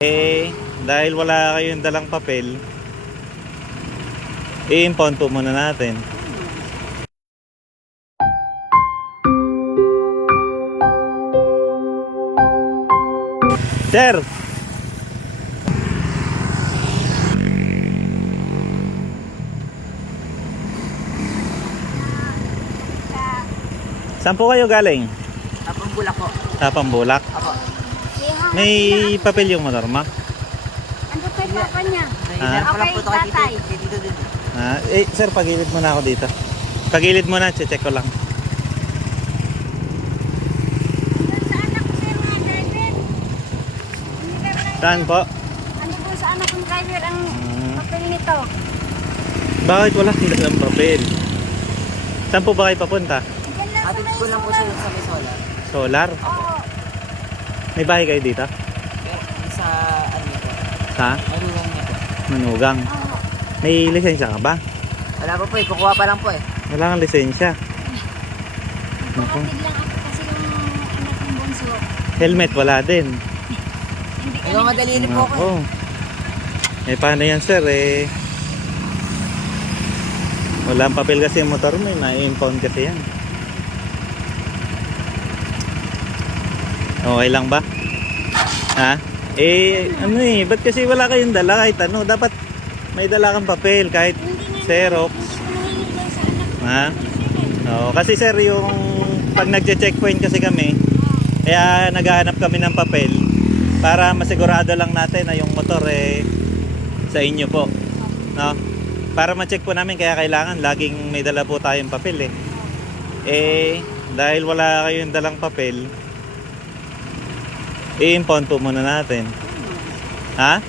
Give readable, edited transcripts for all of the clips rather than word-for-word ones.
Dahil wala kayong dalang papel, i-impound po muna natin. Sir! Saan po kayo galing? Pambulak po. Pambulak? Apo. May papel yung motor mo? Ano kay papa niya? Meron pa lang po ito kay tatay. dito din. Sir, pagilid muna ako dito. Pagilid muna, check ko lang. Sa anak ko sir mga driver. Saan po? Ano po sa anak kong driver ang papel nito? Bakit wala kang dalang papel? Saan po ba kayo papunta? Diyan lang sa Atid may ko lang po solar. siya sa may solar. Solar? Oo. May bahay kayo dito? Pero sa ano po. Sa Marunong niya po. Manugang? Oo. May lisensya ka ba? Wala pa po eh. Kukuha pa lang po eh. Wala kang lisensya. Kapatid lang ako kasi yung anak ng bunso. Helmet wala din. Hindi Ay, madali rin po ako eh. Eh paano yan sir walang papel kasi yung motor mo na-impound kasi yan. Okay lang ba? Ha? Ba't kasi wala kayong dala kahit ano? Dapat may dala kang papel kahit Xerox. Ha? Oo, kasi sir yung pag nagche-checkpoint kasi kami, kaya naghahanap kami ng papel para masigurado lang natin na yung motor sa inyo po, no? Para ma-check po namin kaya kailangan laging may dala po tayong papel dahil wala kayong dalang papel, i-impound po muna natin. Ha?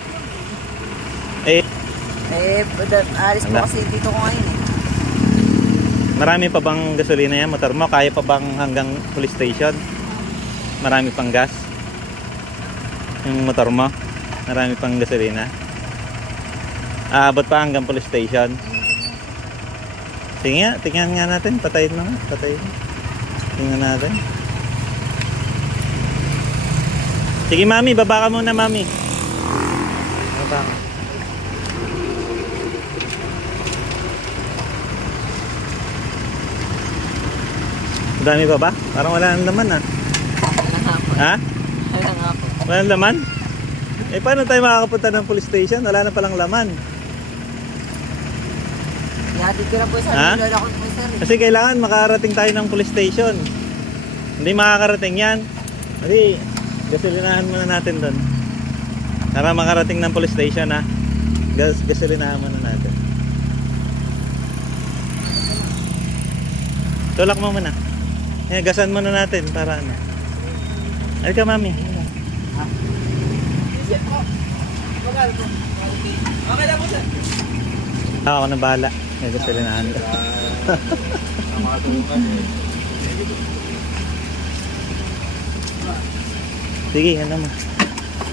Alis po Wala. kasi dito ko ngayon eh. Marami pa bang gasolina yan motor mo? Kaya pa bang hanggang police station? Marami pang gas? Yung motor mo? Marami pang gasolina? Aabot pa hanggang police station? Sige nga, tingnan nga natin. Patayin mo nga. Patayin. Tingnan natin. Sige mami, baba ka muna mami. Baba ka. Dami pa ba? Parang wala nang laman ah. Wala nga po. Ha? Wala nga po. Wala nang laman? Paano tayo makakapunta ng police station? Wala na palang laman. Ihatid ko lang po sa Ha? lola ko po sir. Kasi kailangan makarating tayo ng police station. Hindi makakarating yan. Hindi, gasolinahan muna natin doon. Para makarating ng police station ha. Gasolinahan muna natin. Tulak mo muna. Gasan muna natin para ano. Ay ka mami. Okay lang po sir. Ako na bahala. Gasolinahan ko. Sige, ano mo.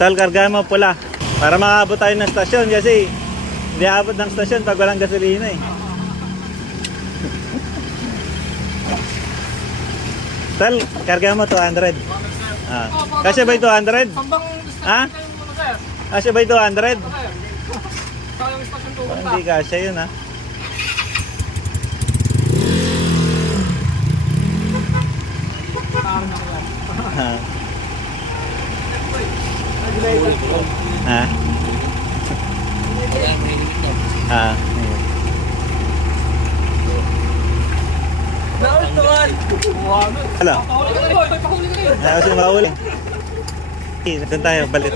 Tal, karga mo pula. Para makaabot tayo ng stasyon kasi hindi aabot ng stasyon pag walang gasolina eh. Tal, karga mo 200. Kasya ba yung 200? Ha? Kasya ba yung 200? Hindi kasya yun ha. Ha? Ha? Ha? Hello? Kasi mahuli. Doon tayo, balik.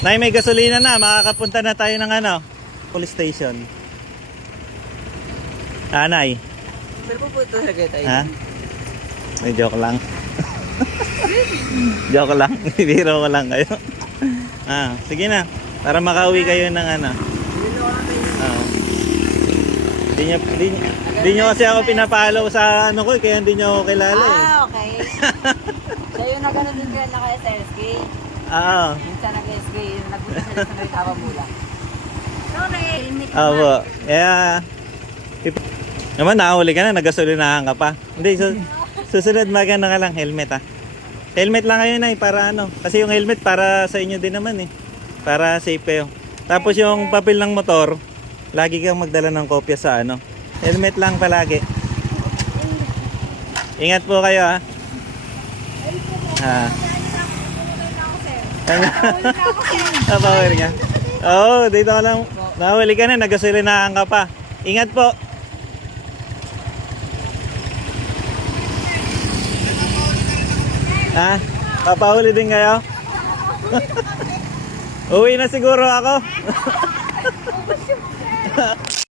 Nay, may gasolina na. Makakapunta na tayo ng ano? Police station. Nay. Pero po ito talaga tayo. Ha? May joke lang. Joke lang. Biro ko lang kayo. Sige na. Para makauwi kayo ng ano. Hindi nyo kasi ako pinapalaw sa ano ko kaya hindi nyo ako kilala eh. Okay. Siya yung nagano din kaya naka-SSK. Oo. Minsan nag-SK, nagpunta sila sa may Pabula. Sorry. Helmet Opo. Naman, nakahuli ka na, nagasolinahan ka pa. Hindi, Susunod maganda ka lang, helmet ha. Helmet lang kayo na para ano. Kasi yung helmet para sa inyo din naman eh. Para safe kayo. Tapos yung papel ng motor, lagi kang magdala ng kopya sa ano. Helmet lang palagi. Ingat po kayo ha. Napawir nga. Oo, dito ka lang. Nahuli ka na, nagasolinahan ka pa. Ingat po. Ha? Papahuli din kayo? Uwi na siguro ako.